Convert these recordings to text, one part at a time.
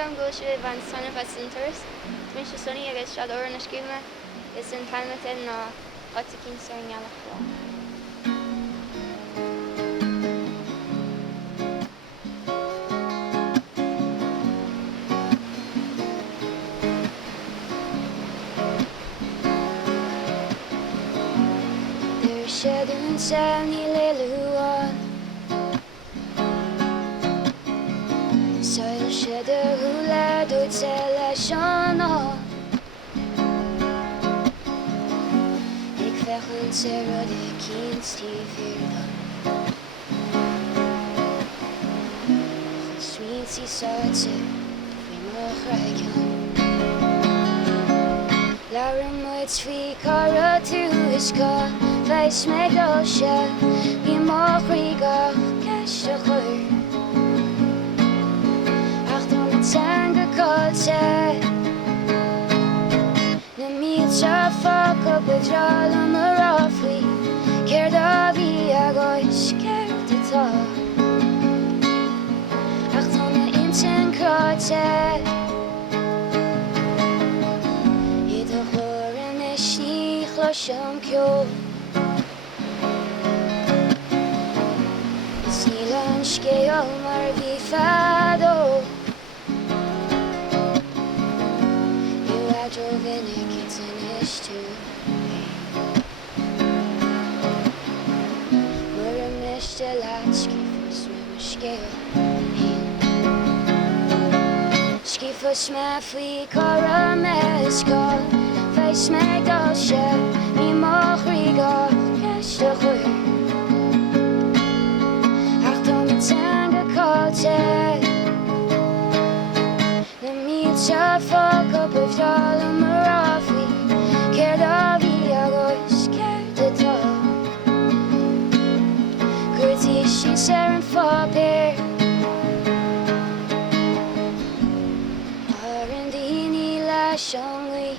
am go si van sanna fa centers. Min se sunny agus se or na skime is in Hamilton na Otkin Sarnala. Shedun sani lelua Soil shedder hula do tella shana Ik vechen zero de kind stivir Sweet si saatse vi mag rijken Lauren moet vi kara tu iska Weis meg alsje, vi mag riga Kesje chur Achter met tanga kalse Na miet sja faka bedrala marafi Keer da vi agois, keer de ta Achter me inten krate Ieder horen is niet glasjam kjol Snilanske almar vi fado You are driven it's an issue Mura miste latski Smimuske Skifa smä fri kara meska Feis meg dalsje Mi mag riga Keste chur Tanga kalte Na miet sja faka bedrala marafi Keer da vi agois, keer de ta Kurti shi seren fapir Arendini la shangli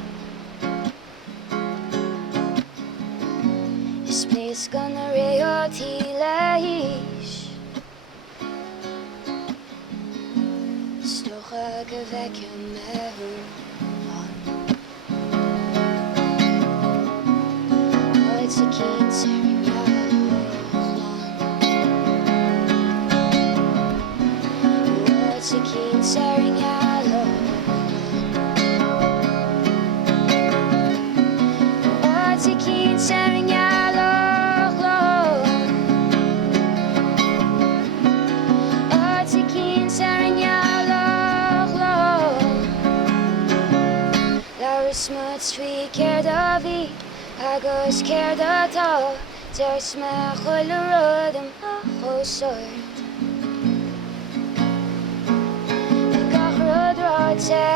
Is place gonna reoti lahish Stocha vekje me aan Ooit ze kind sering Ooit ze kind sering Ooit ze kind sering Smuts vi keer da vi Agos keer da ta Der smä cholle rödem och sort Ik ach röd rate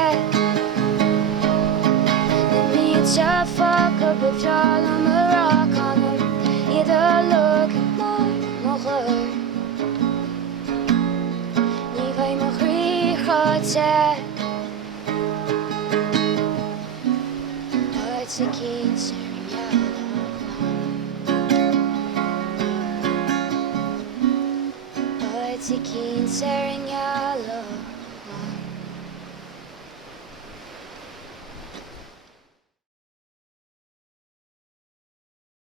Den miet sja faka bedrala marakanum Ida lug mar Ni vai mag ri chate Ooit ze kind sering Ooit ze kind sering